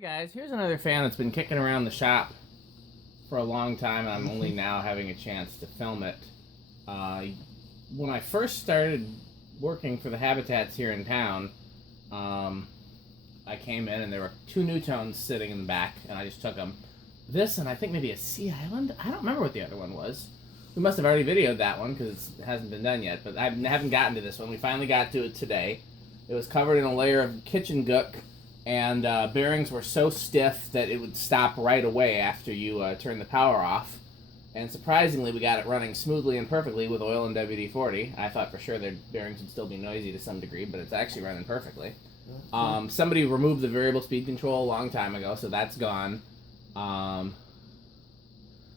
Hey guys, here's another fan that's been kicking around the shop for a long time, and I'm only now having a chance to film it. When I first started working for the Habitats here in town, I came in and there were two Nutones sitting in the back, and I just took them. This and I think maybe a Sea Island? I don't remember what the other one was. We must have already videoed that one because it hasn't been done yet, but I haven't gotten to this one. We finally got to it today. It was covered in a layer of kitchen gook, and bearings were so stiff that it would stop right away after you turn the power off. And surprisingly, we got it running smoothly and perfectly with oil and WD-40. I thought for sure their bearings would still be noisy to some degree, but it's actually running perfectly. Somebody removed the variable speed control a long time ago, so that's gone. So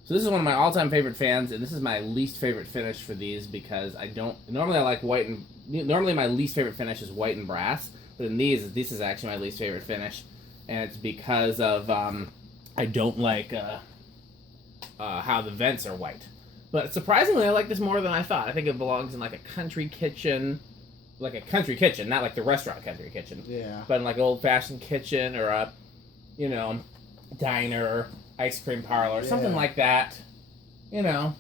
this is one of my all-time favorite fans, and this is my least favorite finish for these because I don't... Normally I like white and... Normally my least favorite finish is white and brass, but in these, this is actually my least favorite finish, and it's because of, I don't like, how the vents are white. But surprisingly, I like this more than I thought. I think it belongs in, like, a country kitchen, not like the restaurant country kitchen. Yeah. But in, like, an old-fashioned kitchen or a, you know, diner, ice cream parlor, something like that. You know.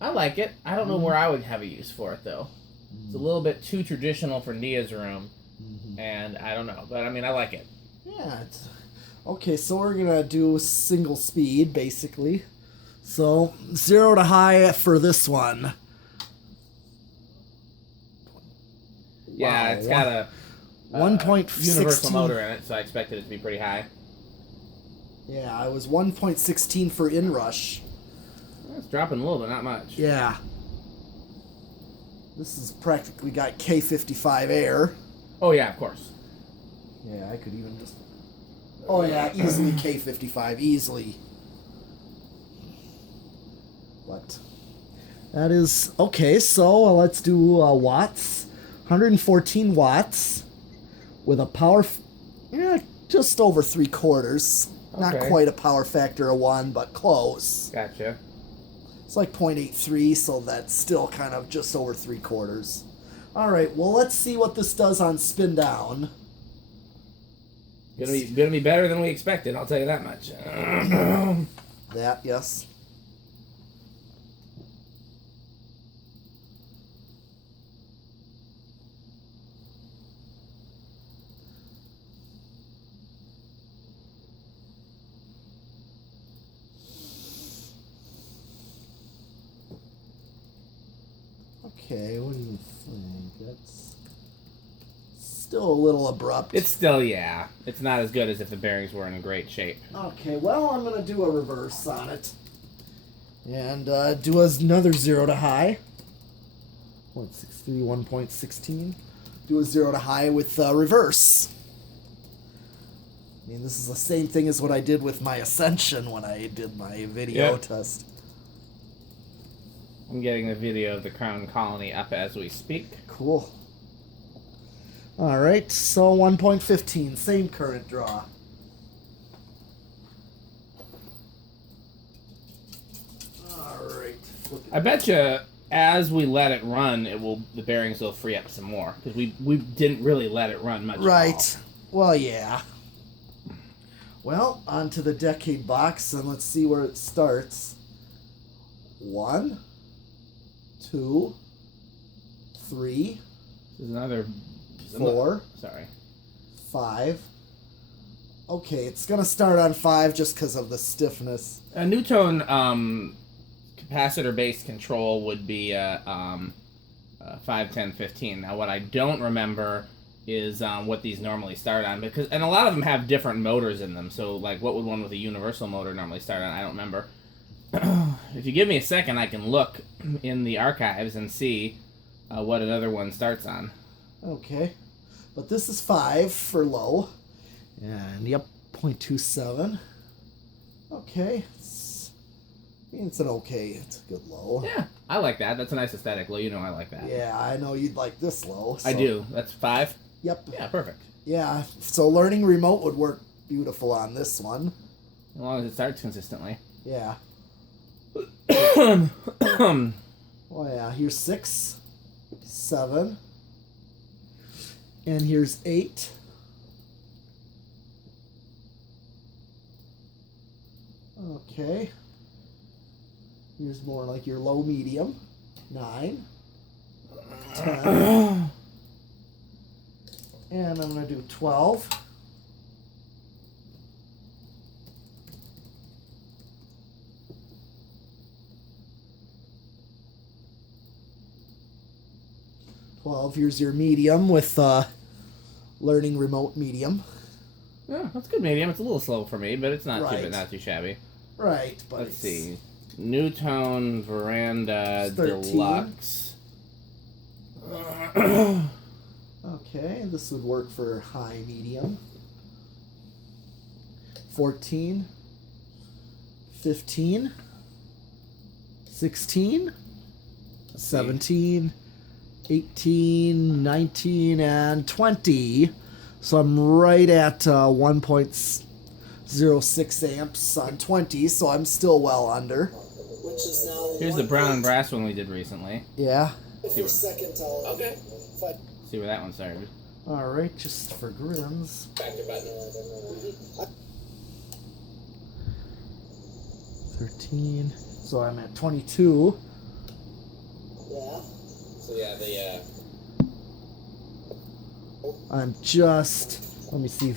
I like it. I don't know where I would have a use for it, though. It's a little bit too traditional for Nia's room, and I don't know. But, I mean, I like it. Yeah. Okay, so we're going to do single speed, basically. So, 0 to high for this one. Yeah, it's got a 1.16 universal motor in it, so I expected it to be pretty high. Yeah, it was 1.16 for inrush. It's dropping a little bit, not much. Yeah. This is practically got K55 air. Oh, yeah, of course. Yeah, I could even just... Oh, yeah, easily K55, easily. But that is... Okay, so let's do watts. 114 watts with a power... just over 3/4. Not quite a power factor of 1, but close. Gotcha. It's like 0.83, so that's still kind of just over 3/4. All right, well, let's see what this does on spin down. Gonna be better than we expected, I'll tell you that much. That, yes. Okay, what do you think? That's still a little abrupt. It's still, yeah. It's not as good as if the bearings were in great shape. Okay, well, I'm going to do a reverse on it. And do another 0 to high. 0.63, 1.16. Do a 0 to high with reverse. I mean, this is the same thing as what I did with my Ascension when I did my video test. I'm getting the video of the Crown Colony up as we speak. Cool. Alright, so 1.15, same current draw. Alright. I bet you as we let it run, the bearings will free up some more. Because we didn't really let it run much Right. Well, yeah. Well, onto the decade box, and let's see where it starts. 1, 2, 3, This is another... 4, Sorry. 5. Okay, it's going to start on 5 just because of the stiffness. A Nutone capacitor-based control would be 5, 10, 15. Now, what I don't remember is what these normally start on, and a lot of them have different motors in them. So, like, what would one with a universal motor normally start on? I don't remember. If you give me a second, I can look in the archives and see what another one starts on. Okay, but this is 5 for low, and yep, 0.27. Okay, it's an okay, it's a good low. Yeah, I like that. That's a nice aesthetic low. You know I like that. Yeah, I know you'd like this low. So. I do. That's 5? Yep. Yeah, perfect. Yeah, so learning remote would work beautiful on this one. As long as it starts consistently. Yeah. Oh yeah, here's 6, 7, and here's 8, Okay. Here's more like your low medium. 9. 10. And I'm going to do 12. Here's your medium with learning remote medium. Yeah, that's good medium. It's a little slow for me, but it's not Right. not too shabby. Right, but Let's see. Nutone, Verandah, 13. Deluxe. Okay, this would work for high medium. 14. 15. 16. 17. 18, 19, and 20. So I'm right at 1.06 amps on 20, so I'm still well under. Which is now Here's the brown and brass one we did recently. Yeah. the second Okay. See where that one started. All right, just for grins. Back to button. 13. So I'm at 22. Yeah. So yeah, I'm just, let me see.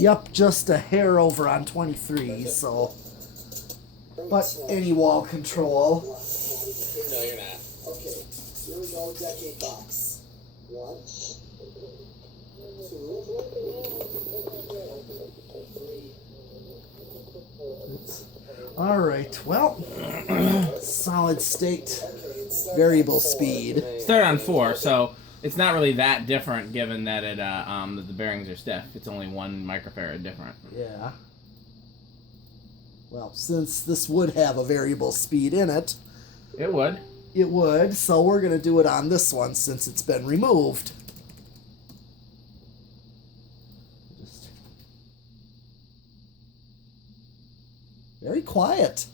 Yep, just a hair over on 23, so. But any wall control. No, you're not. Okay, here we go, decade box. 1, 2, 3. All right, well, solid state, variable speed. Start on 4, so it's not really that different given that that the bearings are stiff. It's only 1 microfarad different. Yeah. Well, since this would have a variable speed in it, It would. it would, so we're going to do it on this one since it's been removed. Just very quiet.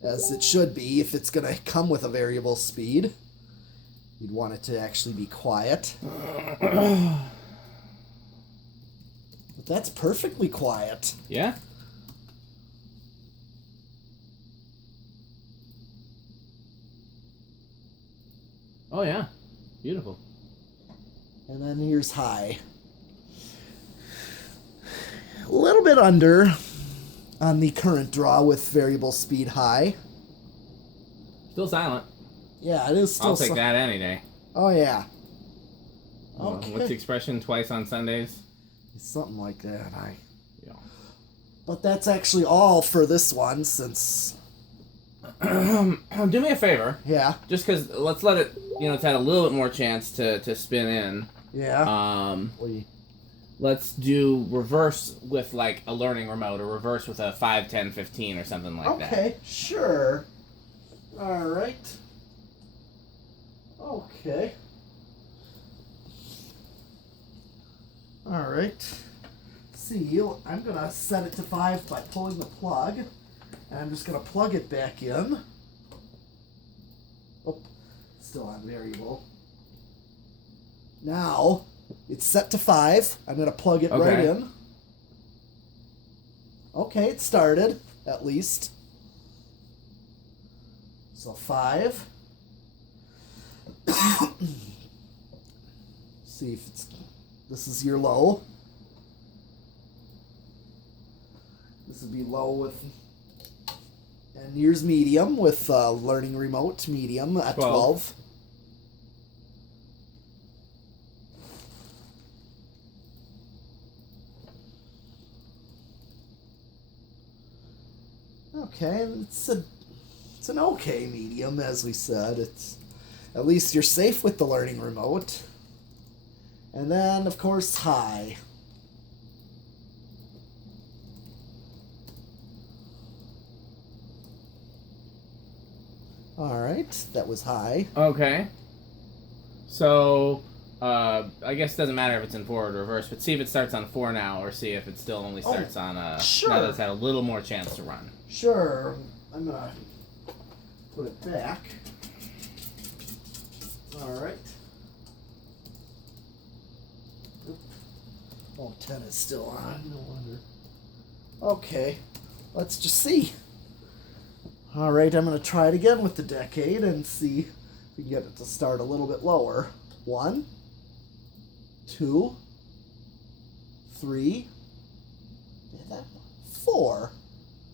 As it should be if it's going to come with a variable speed. You'd want it to actually be quiet. But that's perfectly quiet. Yeah? Oh yeah. Beautiful. And then here's high. A little bit under on the current draw with variable speed high. Still silent. Yeah, it is still. I'll take that any day. Oh yeah. What's the Okay. expression? Twice on Sundays? Something like that. Yeah. But that's actually all for this one, since. Do me a favor. Yeah. Just because, let's let it, it's had a little bit more chance to spin in. Yeah. Let's do reverse with like a learning remote, or reverse with a 5, 10, 15 or something like that. Okay. Sure. All right. Okay. All right. See, I'm gonna set it to 5 by pulling the plug, and I'm just gonna plug it back in. Oh, still on variable. Now it's set to 5. I'm gonna plug it right Okay. in. Okay, it started at least. So 5. See if it's. This is your low. This would be low with. And here's medium with learning remote medium at 12. Okay, it's an okay medium, as we said. It's at least you're safe with the learning remote. And then, of course, high. All right, that was high. Okay. So, I guess it doesn't matter if it's in forward or reverse, but see if it starts on 4 now, or see if it still only starts on, sure. now that it's had a little more chance to run. Sure, I'm gonna put it back. All right. Oh, 10 is still on. No wonder. Okay, let's just see. All right, I'm going to try it again with the decade and see if we can get it to start a little bit lower. 1, 2, 3, 4.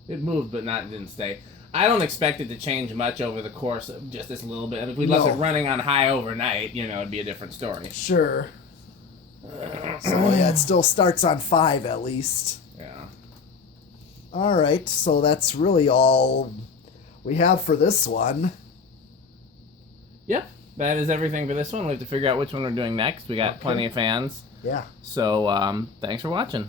It moved, but didn't stay. I don't expect it to change much over the course of just this little bit. If we left it running on high overnight, it'd be a different story. Sure. So yeah, it still starts on 5 at least. Yeah. All right, so that's really all we have for this one. Yep, that is everything for this one. We have to figure out which one we're doing next. We got plenty of fans. Yeah. So thanks for watching.